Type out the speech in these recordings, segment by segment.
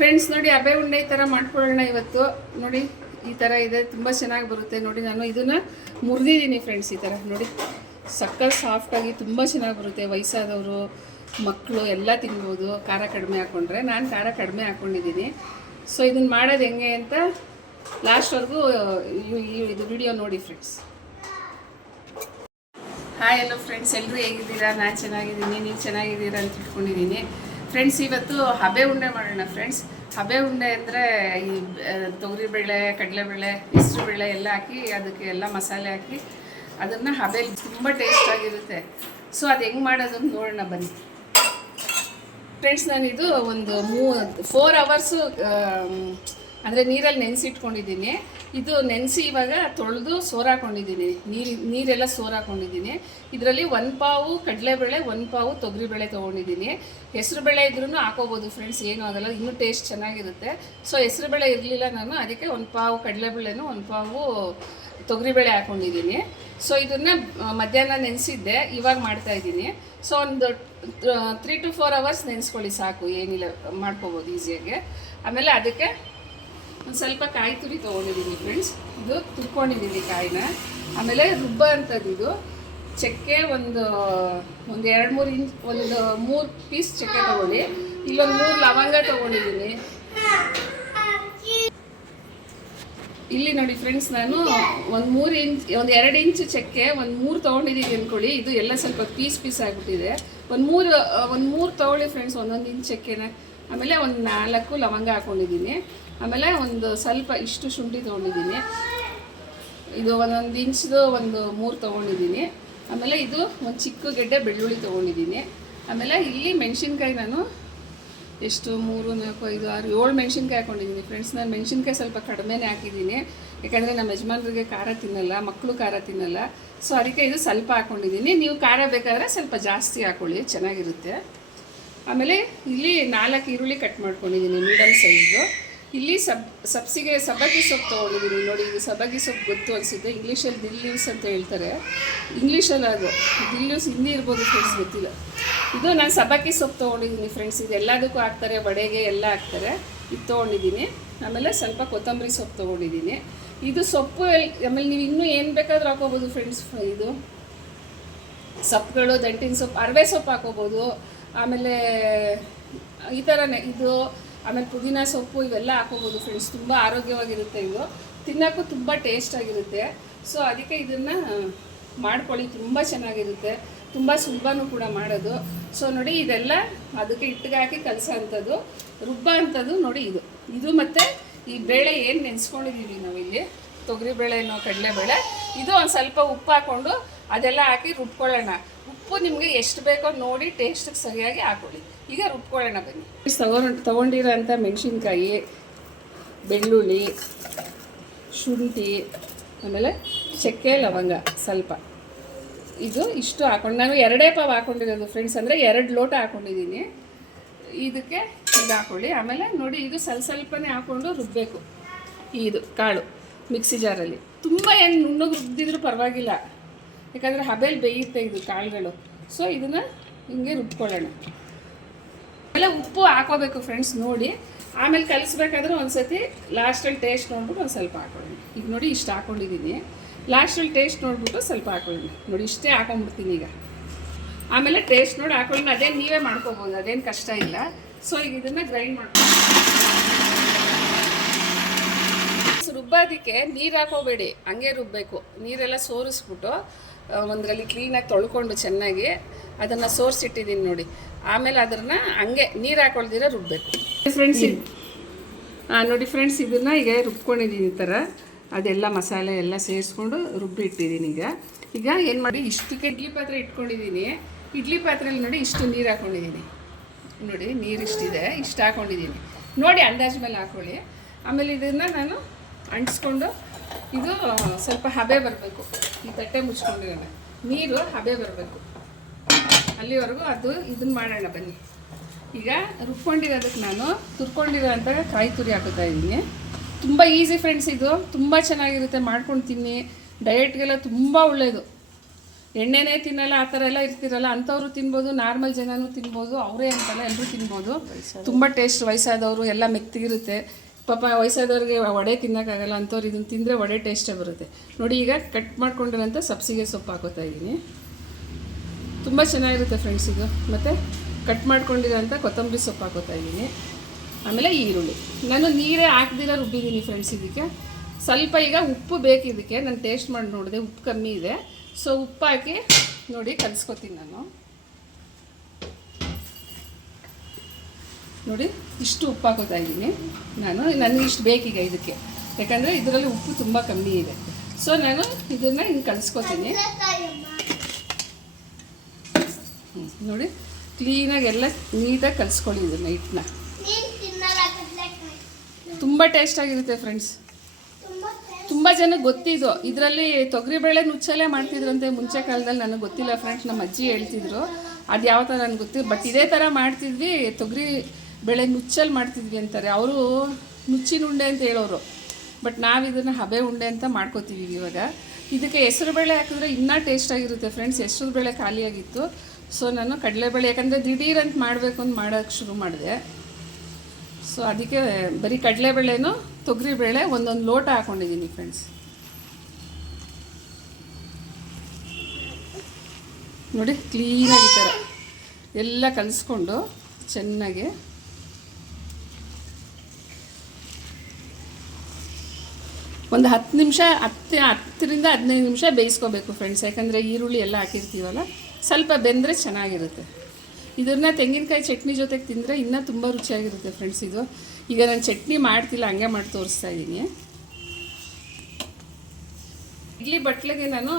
Friends ನೋಡಿ ಹಬೆ ಉಂಡೆ ಈ ಥರ ಮಾಡ್ಕೊಳ್ಳೋಣ ಇವತ್ತು. ನೋಡಿ ಈ ಥರ ಇದೆ, ತುಂಬ ಚೆನ್ನಾಗಿ ಬರುತ್ತೆ. ನೋಡಿ ನಾನು ಇದನ್ನು ಮುರಿದಿದ್ದೀನಿ ಫ್ರೆಂಡ್ಸ್. ಈ ಥರ ನೋಡಿ ಸಕ್ಕರೆ ಸಾಫ್ಟಾಗಿ ತುಂಬ ಚೆನ್ನಾಗಿ ಬರುತ್ತೆ. ವಯಸ್ಸಾದವರು ಮಕ್ಕಳು ಎಲ್ಲ ತಿನ್ಬೋದು ಖಾರ ಕಡಿಮೆ ಹಾಕ್ಕೊಂಡ್ರೆ. ನಾನು ಖಾರ ಕಡಿಮೆ ಹಾಕ್ಕೊಂಡಿದ್ದೀನಿ. ಸೊ ಇದನ್ನು ಮಾಡೋದು ಹೆಂಗೆ ಅಂತ ಲಾಸ್ಟ್ವರೆಗೂ ಇದು ವಿಡಿಯೋ ನೋಡಿ ಫ್ರೆಂಡ್ಸ್. ಹಾಯ್ ಹಲೋ ಫ್ರೆಂಡ್ಸ್, ಎಲ್ಲರೂ ಹೇಗಿದ್ದೀರಾ? ನಾನು ಚೆನ್ನಾಗಿದ್ದೀನಿ, ನೀವು ಚೆನ್ನಾಗಿದ್ದೀರಾ ಅಂತ ಇಟ್ಕೊಂಡಿದ್ದೀನಿ ಫ್ರೆಂಡ್ಸ್. ಇವತ್ತು ಹಬೆ ಉಂಡೆ ಮಾಡೋಣ ಫ್ರೆಂಡ್ಸ್. ಹಬೆ ಉಂಡೆ ಅಂದರೆ ಈ ತೊಗರಿಬೇಳೆ, ಕಡಲೆಬೇಳೆ, ಹೆಸರುಬೇಳೆ ಎಲ್ಲ ಹಾಕಿ ಅದಕ್ಕೆ ಎಲ್ಲ ಮಸಾಲೆ ಹಾಕಿ ಅದನ್ನು ಹಬೆ ತುಂಬ ಟೇಸ್ಟಾಗಿರುತ್ತೆ. ಸೊ ಅದು ಹೆಂಗೆ ಮಾಡೋದು ನೋಡೋಣ ಬನ್ನಿ ಫ್ರೆಂಡ್ಸ್. ನಾನಿದು ಒಂದು 4 hours ಅಂದರೆ ನೀರಲ್ಲಿ ನೆನೆಸಿಟ್ಕೊಂಡಿದ್ದೀನಿ. ಇದು ನೆನೆಸಿ ಇವಾಗ ತೊಳೆದು ಸೋರಾಕೊಂಡಿದ್ದೀನಿ. ನೀರೆಲ್ಲ ಸೋರಾಕೊಂಡಿದ್ದೀನಿ. ಇದರಲ್ಲಿ 1 ಪಾವು ಕಡಲೆಬೇಳೆ, 1 ಪಾವು ತೊಗರಿಬೇಳೆ ತೊಗೊಂಡಿದ್ದೀನಿ. ಹೆಸರುಬೇಳೆ ಇದ್ರೂ ಹಾಕೋಬೋದು ಫ್ರೆಂಡ್ಸ್, ಏನೂ ಆಗೋಲ್ಲ, ಇನ್ನೂ ಟೇಸ್ಟ್ ಚೆನ್ನಾಗಿರುತ್ತೆ. ಸೊ ಹೆಸರುಬೇಳೆ ಇರಲಿಲ್ಲ ನಾನು, ಅದಕ್ಕೆ 1 ಪಾವು ಕಡಲೆಬೇಳೆನೂ 1 ಪಾವು ತೊಗರಿಬೇಳೆ ಹಾಕ್ಕೊಂಡಿದ್ದೀನಿ. ಸೊ ಇದನ್ನು ಮಧ್ಯಾಹ್ನ ನೆನೆಸಿದ್ದೆ, ಇವಾಗ ಮಾಡ್ತಾಯಿದ್ದೀನಿ. ಸೊ ಒಂದು 3 to 4 hours ನೆನೆಸ್ಕೊಳ್ಳಿ ಸಾಕು, ಏನಿಲ್ಲ ಮಾಡ್ಕೋಬೋದು ಈಸಿಯಾಗಿ. ಆಮೇಲೆ ಅದಕ್ಕೆ ಒಂದು ಸ್ವಲ್ಪ ಕಾಯಿ ತುರಿ ತೊಗೊಂಡಿದ್ದೀನಿ ಫ್ರೆಂಡ್ಸ್. ಇದು ತುರ್ಕೊಂಡಿದ್ದೀನಿ ಕಾಯಿನ. ಆಮೇಲೆ ರುಬ್ಬ ಅಂಥದ್ದು ಇದು ಚಕ್ಕೆ ಒಂದು 2-3 ಇಂಚ್, ಒಂದು 3 ಪೀಸ್ ಚಕ್ಕೆ ತೊಗೊಳ್ಳಿ. ಇಲ್ಲೊಂದು 3 ಲವಂಗ ತೊಗೊಂಡಿದ್ದೀನಿ. ಇಲ್ಲಿ ನೋಡಿ ಫ್ರೆಂಡ್ಸ್, ನಾನು ಒಂದು 2 ಇಂಚ್ ಚಕ್ಕೆ ಒಂದು 3 ತೊಗೊಂಡಿದ್ದೀನಿ ಅಂದ್ಕೊಳ್ಳಿ. ಇದು ಎಲ್ಲ ಸ್ವಲ್ಪ ಪೀಸ್ ಆಗಿಬಿಟ್ಟಿದೆ. ಒಂದು 3 ತೊಗೊಳ್ಳಿ ಫ್ರೆಂಡ್ಸ್, 1 ಇಂಚ್ ಚಕ್ಕೆನ. ಆಮೇಲೆ ಒಂದು 4 ಲವಂಗ ಹಾಕ್ಕೊಂಡಿದ್ದೀನಿ. ಆಮೇಲೆ ಒಂದು ಸ್ವಲ್ಪ ಇಷ್ಟು ಶುಂಠಿ ತೊಗೊಂಡಿದ್ದೀನಿ. ಇದು 1 ಇಂಚ್ದು ಒಂದು 3 ತೊಗೊಂಡಿದ್ದೀನಿ. ಆಮೇಲೆ ಇದು ಒಂದು ಚಿಕ್ಕ ಗೆಡ್ಡೆ ಬೆಳ್ಳುಳ್ಳಿ ತೊಗೊಂಡಿದ್ದೀನಿ. ಆಮೇಲೆ ಇಲ್ಲಿ ಮೆಣಸಿನ್ಕಾಯಿ ನಾನು ಎಷ್ಟು 3, 4, 5, 6, 7 ಮೆಣಸಿನ್ಕಾಯಿ ಹಾಕ್ಕೊಂಡಿದ್ದೀನಿ ಫ್ರೆಂಡ್ಸ್. ನಾನು ಮೆಣಸಿನ್ಕಾಯಿ ಸ್ವಲ್ಪ ಕಡಿಮೆನೇ ಹಾಕಿದ್ದೀನಿ, ಯಾಕಂದರೆ ನಮ್ಮ ಯಜಮಾನ್ರಿಗೆ ಖಾರ ತಿನ್ನಲ್ಲ, ಮಕ್ಕಳು ಖಾರ ತಿನ್ನಲ್ಲ. ಸೊ ಅದಕ್ಕೆ ಇದು ಸ್ವಲ್ಪ ಹಾಕ್ಕೊಂಡಿದ್ದೀನಿ. ನೀವು ಖಾರ ಬೇಕಾದರೆ ಸ್ವಲ್ಪ ಜಾಸ್ತಿ ಹಾಕ್ಕೊಳ್ಳಿ, ಚೆನ್ನಾಗಿರುತ್ತೆ. ಆಮೇಲೆ ಇಲ್ಲಿ 4 ಈರುಳ್ಳಿ ಕಟ್ ಮಾಡ್ಕೊಂಡಿದ್ದೀನಿ ಮೀಡಿಯಮ್ ಸೈಜ್ದು. ಇಲ್ಲಿ ಸಬ್ಬಕ್ಕಿ ಸೊಪ್ಪು ತೊಗೊಂಡಿದ್ದೀನಿ. ನೋಡಿ, ಇದು ಸಬ್ಬಕ್ಕಿ ಸೊಪ್ಪು ಗೊತ್ತು ಅನಿಸುತ್ತೆ, ಇಂಗ್ಲೀಷಲ್ಲಿ ದಿಲ್ ಲೀವ್ಸ್ ಅಂತ ಹೇಳ್ತಾರೆ. ಇಂಗ್ಲೀಷಲ್ಲಿ ಅದು ದಿಲ್ ಲೀವ್ಸ್, ಹಿಂದಿ ಇರ್ಬೋದು ಫ್ರೆಂಡ್ಸ್, ಗೊತ್ತಿಲ್ಲ. ಇದು ನಾನು ಸಬ್ಬಕ್ಕಿ ಸೊಪ್ಪು ತೊಗೊಂಡಿದ್ದೀನಿ ಫ್ರೆಂಡ್ಸ್. ಇದು ಎಲ್ಲದಕ್ಕೂ ಹಾಕ್ತಾರೆ, ವಡೆಗೆ ಎಲ್ಲ ಹಾಕ್ತಾರೆ. ಇದು ತೊಗೊಂಡಿದ್ದೀನಿ. ಆಮೇಲೆ ಸ್ವಲ್ಪ ಕೊತ್ತಂಬರಿ ಸೊಪ್ಪು ತೊಗೊಂಡಿದ್ದೀನಿ. ಇದು ಸೊಪ್ಪು ಆಮೇಲೆ ನೀವು ಇನ್ನೂ ಏನು ಬೇಕಾದರೂ ಹಾಕೋಬೋದು ಫ್ರೆಂಡ್ಸ್. ಇದು ಸೊಪ್ಪುಗಳು, ದಂಟಿನ ಸೊಪ್ಪು, ಅರವೆ ಸೊಪ್ಪು ಹಾಕೋಬೋದು. ಆಮೇಲೆ ಈ ಥರನೇ ಇದು, ಆಮೇಲೆ ಪುದೀನ ಸೊಪ್ಪು ಇವೆಲ್ಲ ಹಾಕೋಬೋದು ಫ್ರೆಂಡ್ಸ್. ತುಂಬ ಆರೋಗ್ಯವಾಗಿರುತ್ತೆ, ಇದು ತಿನ್ನೋಕ್ಕೂ ತುಂಬ ಟೇಸ್ಟಾಗಿರುತ್ತೆ. ಸೊ ಅದಕ್ಕೆ ಇದನ್ನು ಮಾಡ್ಕೊಳ್ಳಿ, ತುಂಬ ಚೆನ್ನಾಗಿರುತ್ತೆ, ತುಂಬ ಸುಲಭನೂ ಕೂಡ ಮಾಡೋದು. ಸೊ ನೋಡಿ, ಇದೆಲ್ಲ ಅದಕ್ಕೆ ಹಿಟ್ಟಿಗೆ ಹಾಕಿ ಕಲಸೋ ಅಂಥದ್ದು, ರುಬ್ಬ ಅಂಥದ್ದು ನೋಡಿ. ಇದು ಮತ್ತು ಈ ಬೇಳೆ ಏನು ನೆನೆಸ್ಕೊಂಡಿದ್ದೀವಿ ನಾವಿಲ್ಲಿ, ತೊಗರಿಬೇಳೆನೋ ಕಡಲೆಬೇಳೆ, ಇದು ಒಂದು ಸ್ವಲ್ಪ ಉಪ್ಪು ಹಾಕ್ಕೊಂಡು ಅದೆಲ್ಲ ಹಾಕಿ ರುಬ್ಕೊಳ್ಳೋಣ. ಉಪ್ಪು ನಿಮಗೆ ಎಷ್ಟು ಬೇಕೋ ನೋಡಿ ಟೇಸ್ಟಿಗೆ ಸರಿಯಾಗಿ ಹಾಕ್ಕೊಳ್ಳಿ. ಈಗ ರುಬ್ಕೊಳ್ಳೋಣ ಬನ್ನಿ. ತೊಗೊಂಡಿರೋ ಅಂಥ ಮೆಣಸಿನ್ಕಾಯಿ, ಬೆಳ್ಳುಳ್ಳಿ, ಶುಂಠಿ, ಆಮೇಲೆ ಚಕ್ಕೆ, ಲವಂಗ ಸ್ವಲ್ಪ, ಇದು ಇಷ್ಟು ಹಾಕೊಂಡು ನಾನು 2 ಪಾವು ಹಾಕ್ಕೊಂಡಿರೋದು ಫ್ರೆಂಡ್ಸ್. ಅಂದರೆ 2 ಲೋಟ ಹಾಕ್ಕೊಂಡಿದ್ದೀನಿ. ಇದಕ್ಕೆ ಇದು ಹಾಕ್ಕೊಳ್ಳಿ. ಆಮೇಲೆ ನೋಡಿ, ಇದು ಸ್ವಲ್ಪನೇ ಹಾಕ್ಕೊಂಡು ರುಬ್ಬಬೇಕು. ಇದು ಕಾಳು ಮಿಕ್ಸಿ ಜಾರಲ್ಲಿ ತುಂಬ ಏನು ನುಣ್ಣಗೆ ರುಬ್ಬಿದ್ರೂ ಪರವಾಗಿಲ್ಲ, ಯಾಕಂದರೆ ಹಬೇಲಿ ಬೇಯುತ್ತೆ ಇದು ಕಾಳುಗಳು. ಸೊ ಇದನ್ನು ಹಿಂಗೆ ರುಬ್ಕೊಳ್ಳೋಣ. ಆಮೇಲೆ ಉಪ್ಪು ಹಾಕೋಬೇಕು ಫ್ರೆಂಡ್ಸ್ ನೋಡಿ. ಆಮೇಲೆ ಕಲಿಸ್ಬೇಕಾದ್ರೆ ಒಂದು ಸತಿ ಲಾಸ್ಟಲ್ಲಿ ಟೇಸ್ಟ್ ನೋಡ್ಬಿಟ್ಟು ಒಂದು ಸ್ವಲ್ಪ ಹಾಕೊಳ್ಳಿ. ಈಗ ನೋಡಿ, ಇಷ್ಟು ಹಾಕ್ಕೊಂಡಿದ್ದೀನಿ. ಲಾಸ್ಟಲ್ಲಿ ಟೇಸ್ಟ್ ನೋಡ್ಬಿಟ್ಟು ಸ್ವಲ್ಪ ಹಾಕೊಳ್ಳಿ. ನೋಡಿ, ಇಷ್ಟೇ ಹಾಕೊಂಡ್ಬಿಡ್ತೀನಿ ಈಗ. ಆಮೇಲೆ ಟೇಸ್ಟ್ ನೋಡಿ ಹಾಕೊಳ್ಳಿ. ಅದೇನು ನೀವೇ ಮಾಡ್ಕೋಬೋದು, ಅದೇನು ಕಷ್ಟ ಇಲ್ಲ. ಸೊ ಈಗ ಇದನ್ನು ಗ್ರೈಂಡ್ ಮಾಡ್ಕೊಂಡು ರುಬ್ಬೋದಕ್ಕೆ ನೀರು ಹಾಕೋಬೇಡಿ, ಹಂಗೆ ರುಬ್ಬಬೇಕು. ನೀರೆಲ್ಲ ಸೋರಿಸ್ಬಿಟ್ಟು ಒಂದರಲ್ಲಿ ಕ್ಲೀನಾಗಿ ತೊಳ್ಕೊಂಡು ಚೆನ್ನಾಗಿ ಅದನ್ನು ಸೋರಿಸಿಟ್ಟಿದ್ದೀನಿ ನೋಡಿ. ಆಮೇಲೆ ಅದನ್ನು ಹಂಗೆ ನೀರು ಹಾಕೊಳ್ದಿರ ರುಬ್ಬಬೇಕು ಫ್ರೆಂಡ್ಸ್. ನೋಡಿ ಫ್ರೆಂಡ್ಸ್, ಇದನ್ನು ಈಗ ರುಬ್ಕೊಂಡಿದ್ದೀನಿ ಈ ಥರ. ಅದೆಲ್ಲ ಮಸಾಲೆ ಎಲ್ಲ ಸೇರಿಸ್ಕೊಂಡು ರುಬ್ಬಿ ಇಟ್ಟಿದ್ದೀನಿ. ಈಗ ಏನು ಮಾಡಿ, ಇಷ್ಟಕ್ಕೆ ಇಡ್ಲಿ ಪಾತ್ರೆ ಇಟ್ಕೊಂಡಿದ್ದೀನಿ. ಇಡ್ಲಿ ಪಾತ್ರೆಯಲ್ಲಿ ನೋಡಿ ಇಷ್ಟು ನೀರು ಹಾಕ್ಕೊಂಡಿದ್ದೀನಿ. ನೋಡಿ, ನೀರು ಇಷ್ಟಿದೆ, ಇಷ್ಟು ಹಾಕ್ಕೊಂಡಿದ್ದೀನಿ. ನೋಡಿ ಅಂದಾಜು ಮೇಲೆ ಹಾಕ್ಕೊಳ್ಳಿ. ಆಮೇಲೆ ಇದನ್ನು ನಾನು ಅಂಟಿಸ್ಕೊಂಡು, ಇದು ಸ್ವಲ್ಪ ಹಬೆ ಬರಬೇಕು. ಈ ತಟ್ಟೆ ಮುಚ್ಕೊಂಡಿರೋಣ, ನೀರು ಹಬೆ ಬರಬೇಕು ಅಲ್ಲಿವರೆಗೂ ಇದನ್ನು ಮಾಡೋಣ ಬನ್ನಿ. ಈಗ ರುಬ್ಕೊಂಡಿರೋದಕ್ಕೆ ನಾನು ತುರ್ಕೊಂಡಿರೋ ಅಂಥ ಕಾಯಿ ತುರಿ ಹಾಕೋತಾ ಇದ್ದೀನಿ. ತುಂಬ ಈಸಿ ಫ್ರೆಂಡ್ಸ್, ಇದು ತುಂಬ ಚೆನ್ನಾಗಿರುತ್ತೆ, ಮಾಡ್ಕೊಂಡು ತಿನ್ನಿ. ಡಯೆಟ್ಗೆಲ್ಲ ತುಂಬ ಒಳ್ಳೆಯದು. ಎಣ್ಣೆನೇ ತಿನ್ನಲ್ಲ ಆ ಥರ ಎಲ್ಲ ಇರ್ತಿರಲ್ಲ ಅಂಥವ್ರು ತಿನ್ಬೋದು, ನಾರ್ಮಲ್ ಜನನೂ ತಿನ್ಬೋದು, ಅವರೇ ಅಂತಲ್ಲ ಎಲ್ಲರೂ ತಿನ್ಬೋದು. ತುಂಬ ಟೇಸ್ಟ್. ವಯಸ್ಸಾದವರು ಎಲ್ಲ ಮೆತ್ತಗಿರುತ್ತೆ. ಪಾಪ ವಯಸ್ಸಾದವ್ರಿಗೆ ವಡೆ ತಿನ್ನೋಕ್ಕಾಗಲ್ಲ ಅಂಥವ್ರು ಇದನ್ನು ತಿಂದರೆ ವಡೆ ಟೇಸ್ಟೇ ಬರುತ್ತೆ. ನೋಡಿ ಈಗ ಕಟ್ ಮಾಡ್ಕೊಂಡಿರೋಂಥ ಸಬ್ಸಿಗೆ ಸೊಪ್ಪು ಹಾಕೋತಾ ಇದ್ದೀನಿ. ತುಂಬ ಚೆನ್ನಾಗಿರುತ್ತೆ ಫ್ರೆಂಡ್ಸ್ ಇದು. ಮತ್ತು ಕಟ್ ಮಾಡ್ಕೊಂಡಿರೋಂಥ ಕೊತ್ತಂಬರಿ ಸೊಪ್ಪು ಹಾಕೋತಾ ಇದ್ದೀನಿ. ಆಮೇಲೆ ಈರುಳ್ಳಿ ನಾನು ನೀರೇ ಹಾಕ್ದಿರ ರುಬ್ಬಿದ್ದೀನಿ ಫ್ರೆಂಡ್ಸ್. ಇದಕ್ಕೆ ಸ್ವಲ್ಪ ಈಗ ಉಪ್ಪು ಬೇಕು. ಇದಕ್ಕೆ ನಾನು ಟೇಸ್ಟ್ ಮಾಡಿ ನೋಡಿದೆ, ಉಪ್ಪು ಕಮ್ಮಿ ಇದೆ. ಸೊ ಉಪ್ಪು ಹಾಕಿ ನೋಡಿ ಕಲಿಸ್ಕೊತೀನಿ ನಾನು. ನೋಡಿ ಇಷ್ಟು ಉಪ್ಪು ಹಾಕೋತಾ ಇದ್ದೀನಿ ನಾನು. ನನಗೆ ಇಷ್ಟು ಬೇಕೀಗ ಇದಕ್ಕೆ, ಯಾಕಂದರೆ ಇದರಲ್ಲಿ ಉಪ್ಪು ತುಂಬ ಕಮ್ಮಿ ಇದೆ. ಸೊ ನಾನು ಇದನ್ನು ಹಿಂಗೆ ಕಲಿಸ್ಕೊತೀನಿ. ನೋಡಿ ಕ್ಲೀನಾಗಿ ಎಲ್ಲ ನೀಟಾಗಿ ಕಲಿಸ್ಕೊಳ್ಳಿ ಇದನ್ನು, ಹಿಟ್ಟನ್ನ. ತುಂಬ ಟೇಸ್ಟಾಗಿರುತ್ತೆ ಫ್ರೆಂಡ್ಸ್. ತುಂಬ ಜನಕ್ಕೆ ಗೊತ್ತಿದ್ದು ಇದರಲ್ಲಿ ತೊಗರಿಬೇಳೆ ನುಚ್ಚಲ್ಲೇ ಮಾಡ್ತಿದ್ರಂತೆ ಮುಂಚೆ ಕಾಲದಲ್ಲಿ. ನನಗೆ ಗೊತ್ತಿಲ್ಲ ಫ್ರೆಂಡ್ಸ್, ನಮ್ಮ ಅಜ್ಜಿ ಹೇಳ್ತಿದ್ರು. ಅದು ಯಾವ ಥರ ನನಗೆ ಗೊತ್ತಿಲ್ಲ, ಬಟ್ ಇದೇ ಥರ ಮಾಡ್ತಿದ್ವಿ. ತೊಗರಿ ಬೇಳೆ ನುಚ್ಚಲ್ಲಿ ಮಾಡ್ತಿದ್ವಿ ಅಂತಾರೆ ಅವರು, ನುಚ್ಚಿನ ಉಂಡೆ ಅಂತ ಹೇಳೋರು. ಬಟ್ ನಾವು ಇದನ್ನು ಹಬೆ ಉಂಡೆ ಅಂತ ಮಾಡ್ಕೋತೀವಿ ಇವಾಗ. ಇದಕ್ಕೆ ಹೆಸರು ಬೇಳೆ ಹಾಕಿದ್ರೆ ಇನ್ನೂ ಟೇಸ್ಟಾಗಿರುತ್ತೆ ಫ್ರೆಂಡ್ಸ್. ಹೆಸರು ಬೇಳೆ ಖಾಲಿಯಾಗಿತ್ತು. ಸೊ ನಾನು ಕಡಲೆಬೇಳೆ, ಯಾಕಂದರೆ ದಿಢೀರಂತ ಮಾಡಬೇಕು ಅಂತ ಮಾಡೋಕ್ಕೆ ಶುರು ಮಾಡಿದೆ. ಸೊ ಅದಕ್ಕೆ ಬರೀ ಕಡಲೆಬೇಳೆನೂ ತೊಗರಿಬೇಳೆ ಒಂದೊಂದು ಲೋಟ ಹಾಕ್ಕೊಂಡಿದ್ದೀನಿ ಫ್ರೆಂಡ್ಸ್. ನೋಡಿ ಕ್ಲೀನಾಗಿ ಈ ಥರ ಎಲ್ಲ ಕಲಿಸ್ಕೊಂಡು ಚೆನ್ನಾಗಿ ಒಂದು 10 ನಿಮಿಷ 10ರಿಂದ 15 ನಿಮಿಷ ಬೇಯಿಸ್ಕೋಬೇಕು ಫ್ರೆಂಡ್ಸ್. ಯಾಕಂದರೆ ಈರುಳ್ಳಿ ಎಲ್ಲ ಹಾಕಿರ್ತೀವಲ್ಲ, ಸ್ವಲ್ಪ ಬೆಂದರೆ ಚೆನ್ನಾಗಿರುತ್ತೆ. ಇದನ್ನು ತೆಂಗಿನಕಾಯಿ ಚಟ್ನಿ ಜೊತೆಗೆ ತಿಂದರೆ ಇನ್ನೂ ತುಂಬ ರುಚಿಯಾಗಿರುತ್ತೆ ಫ್ರೆಂಡ್ಸ್ ಇದು. ಈಗ ನಾನು ಚಟ್ನಿ ಮಾಡ್ತಿಲ್ಲ, ಹಂಗೆ ಮಾಡಿ ತೋರಿಸ್ತಾ ಇದ್ದೀನಿ. ಇಡ್ಲಿ ಬಟ್ಲಿಗೆ ನಾನು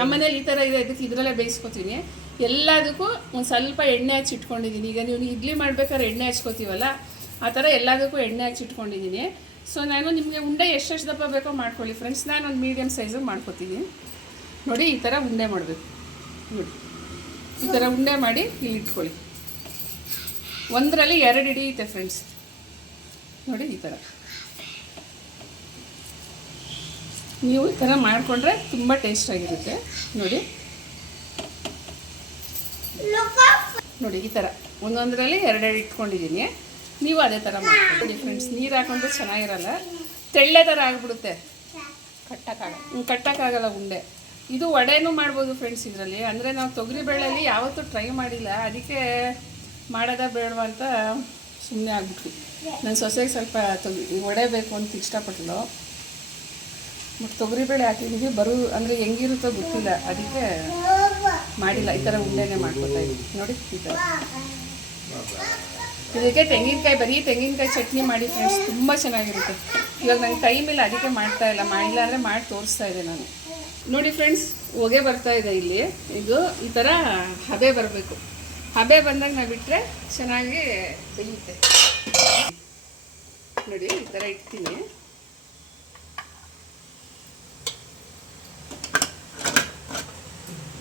ನಮ್ಮನೇಲಿ ಈ ಥರ ಇದೆ, ಇದಕ್ಕೆ ಇದರಲ್ಲೇ ಬೇಯಿಸ್ಕೊತೀನಿ. ಎಲ್ಲದಕ್ಕೂ ಒಂದು ಸ್ವಲ್ಪ ಎಣ್ಣೆ ಹಚ್ಚಿಟ್ಕೊಂಡಿದ್ದೀನಿ. ಈಗ ನೀವು ಇಡ್ಲಿ ಮಾಡ್ಬೇಕಾದ್ರೆ ಎಣ್ಣೆ ಹಚ್ಕೋತೀವಲ್ಲ, ಆ ಥರ ಎಲ್ಲದಕ್ಕೂ ಎಣ್ಣೆ ಹಚ್ಚಿಟ್ಕೊಂಡಿದ್ದೀನಿ. ಸೊ ನಾನು ನಿಮಗೆ ಉಂಡೆ ಎಷ್ಟೆಷ್ಟು ದಪ್ಪ ಬೇಕೋ ಮಾಡ್ಕೊಳ್ಳಿ ಫ್ರೆಂಡ್ಸ್. ನಾನು ಒಂದು ಮೀಡಿಯಮ್ ಸೈಜು ಮಾಡ್ಕೊತೀನಿ. ನೋಡಿ ಈ ಥರ ಉಂಡೆ ಮಾಡಬೇಕು. ನೋಡಿ ಈ ಥರ ಉಂಡೆ ಮಾಡಿ ಇಲ್ಲಿ ಇಟ್ಕೊಳ್ಳಿ. ಒಂದರಲ್ಲಿ 2 ಹಿಡಿಯುತ್ತೆ ಫ್ರೆಂಡ್ಸ್. ನೋಡಿ ಈ ಥರ ನೀವು ಈ ಥರ ಮಾಡಿಕೊಂಡ್ರೆ ತುಂಬ ಟೇಸ್ಟಾಗಿರುತ್ತೆ. ನೋಡಿ ನೋಡಿ ಈ ಥರ ಒಂದೊಂದರಲ್ಲಿ 2 ಇಟ್ಕೊಂಡಿದ್ದೀನಿ. ನೀವು ಅದೇ ಥರ ಮಾಡ್ಕೊಳ್ಳಿ ಫ್ರೆಂಡ್ಸ್. ನೀರು ಹಾಕೊಂಡ್ರೆ ಚೆನ್ನಾಗಿರಲ್ಲ, ತೆಳ್ಳೆ ಥರ ಆಗಿಬಿಡುತ್ತೆ, ಕಟ್ಟಕ್ಕಾಗಲ್ಲ ಉಂಡೆ. ಇದು ವಡೆನೂ ಮಾಡ್ಬೋದು ಫ್ರೆಂಡ್ಸ್ ಇದರಲ್ಲಿ. ಅಂದರೆ ನಾವು ತೊಗರಿಬೇಳೆಯಲ್ಲಿ ಯಾವತ್ತೂ ಟ್ರೈ ಮಾಡಿಲ್ಲ, ಅದಕ್ಕೆ ಮಾಡೋದ ಬೇಡವಾ ಅಂತ ಸುಮ್ಮನೆ ಆಗ್ಬಿಟ್ವಿ. ನನ್ನ ಸೊಸೆಗೆ ಸ್ವಲ್ಪ ವಡೆ ಬೇಕು ಅಂತ ಇಷ್ಟಪಟ್ಟಳು. ಮತ್ತು ತೊಗರಿಬೇಳೆ ಹಾಕಿದ್ದೀವಿ, ಅಂದರೆ ಹೆಂಗಿರುತ್ತೋ ಗೊತ್ತಿಲ್ಲ, ಅದಕ್ಕೆ ಮಾಡಿಲ್ಲ. ಈ ಥರ ಉಂಡೆನೇ ಮಾಡ್ಕೊತಾ ಇದ್ದೀವಿ. ನೋಡಿ ಈ ಥರ. ಇದಕ್ಕೆ ಬರೀ ತೆಂಗಿನಕಾಯಿ ಚಟ್ನಿ ಮಾಡಿ ಫ್ರೆಂಡ್ಸ್, ತುಂಬ ಚೆನ್ನಾಗಿರುತ್ತೆ. ಇವಾಗ ನಂಗೆ ಟೈಮ್ ಇಲ್ಲ, ಅದಕ್ಕೆ ಮಾಡ್ತಾಯಿಲ್ಲ. ಮಾಡಿಲ್ಲ ಅಂದರೆ ಮಾಡಿ ತೋರಿಸ್ತಾ ಇದೆ ನಾನು. ನೋಡಿ ಫ್ರೆಂಡ್ಸ್, ಹೊಗೆ ಬರ್ತಾ ಇದೆ ಇಲ್ಲಿ. ಇದು ಈ ಥರ ಹಬೆ ಬರಬೇಕು. ಹಬೆ ಬಂದಾಗ ನಾವು ಬಿಟ್ಟರೆ ಚೆನ್ನಾಗಿ ಬೇಯುತ್ತೆ. ನೋಡಿ ಈ ಥರ ಇಡ್ತೀನಿ.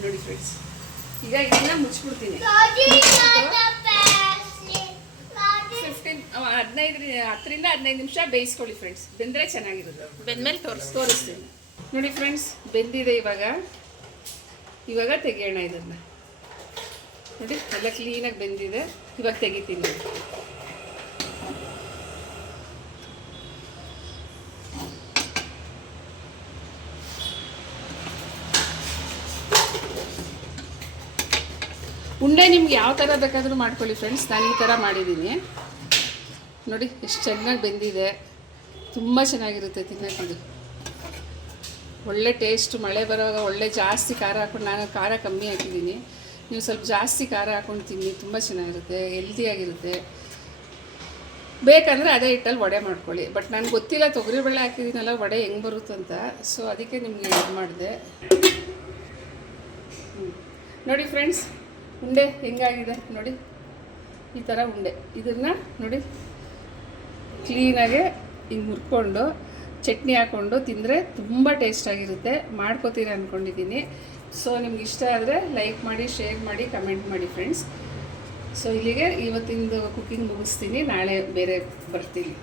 ನೋಡಿ ಫ್ರೆಂಡ್ಸ್, ಈಗ ಇದನ್ನ ಮುಚ್ಚಿಬಿಡ್ತೀನಿ. 10ರಿಂದ 15 ನಿಮಿಷ ಬೇಯಿಸ್ಕೊಳ್ಳಿ ಫ್ರೆಂಡ್ಸ್. ಬೆಂದರೆ ಚೆನ್ನಾಗಿರುತ್ತೆ. ಬೆಂದ್ಮೇಲೆ ತೋರಿಸ್ತೀನಿ. ನೋಡಿ ಫ್ರೆಂಡ್ಸ್, ಬೆಂದಿದೆ. ಇವಾಗ ತೆಗಿಯೋಣ ಇದನ್ನು. ನೋಡಿ ಎಲ್ಲ ಕ್ಲೀನಾಗಿ ಬೆಂದಿದೆ. ಇವಾಗ ತೆಗಿತೀನಿ. ಉಂಡೆ ನಿಮ್ಗೆ ಯಾವ ಥರ ಬೇಕಾದರೂ ಮಾಡ್ಕೊಳ್ಳಿ ಫ್ರೆಂಡ್ಸ್. ನಾನು ಈ ಥರ ಮಾಡಿದ್ದೀನಿ. ನೋಡಿ ಎಷ್ಟು ಚೆನ್ನಾಗಿ ಬೆಂದಿದೆ. ತುಂಬ ಚೆನ್ನಾಗಿರುತ್ತೆ ತಿನ್ನೋಕ್ಕಿದು. ಒಳ್ಳೆ ಟೇಸ್ಟ್. ಮಳೆ ಬರುವಾಗ ಒಳ್ಳೆ ಜಾಸ್ತಿ ಖಾರ ಹಾಕ್ಕೊಂಡು, ನಾನು ಖಾರ ಕಮ್ಮಿ ಹಾಕಿದ್ದೀನಿ, ನೀವು ಸ್ವಲ್ಪ ಜಾಸ್ತಿ ಖಾರ ಹಾಕ್ಕೊಂಡು ತಿನ್ನಿ. ತುಂಬ ಚೆನ್ನಾಗಿರುತ್ತೆ, ಹೆಲ್ದಿಯಾಗಿರುತ್ತೆ. ಬೇಕಂದರೆ ಅದೇ ಹಿಟ್ಟಲ್ಲಿ ವಡೆ ಮಾಡ್ಕೊಳ್ಳಿ. ಬಟ್ ನನಗೆ ಗೊತ್ತಿಲ್ಲ, ತೊಗರಿಬೇಳೆ ಹಾಕಿದ್ದೀನಲ್ಲ ವಡೆ ಹೆಂಗೆ ಬರುತ್ತಂತ. ಸೊ ಅದಕ್ಕೆ ನಿಮಗೆ ಇದು ಮಾಡಿದೆ. ನೋಡಿ ಫ್ರೆಂಡ್ಸ್, ಉಂಡೆ ಹೆಂಗಾಗಿದೆ ನೋಡಿ. ಈ ಥರ ಉಂಡೆ. ಇದನ್ನು ನೋಡಿ ಕ್ಲೀನಾಗಿ ಹಿಂಗೆ ಮುರ್ಕೊಂಡು ಚಟ್ನಿ ಹಾಕ್ಕೊಂಡು ತಿಂದರೆ ತುಂಬ ಟೇಸ್ಟಾಗಿರುತ್ತೆ. ಮಾಡ್ಕೋತೀರ ಅಂದ್ಕೊಂಡಿದ್ದೀನಿ. ಸೊ ನಿಮ್ಗೆ ಇಷ್ಟ ಆದರೆ ಲೈಕ್ ಮಾಡಿ, ಶೇರ್ ಮಾಡಿ, ಕಮೆಂಟ್ ಮಾಡಿ ಫ್ರೆಂಡ್ಸ್. ಸೊ ಇಲ್ಲಿಗೆ ಇವತ್ತಿಂದು ಕುಕ್ಕಿಂಗ್ ಮುಗಿಸ್ತೀನಿ. ನಾಳೆ ಬೇರೆ ಬರ್ತೀನಿ.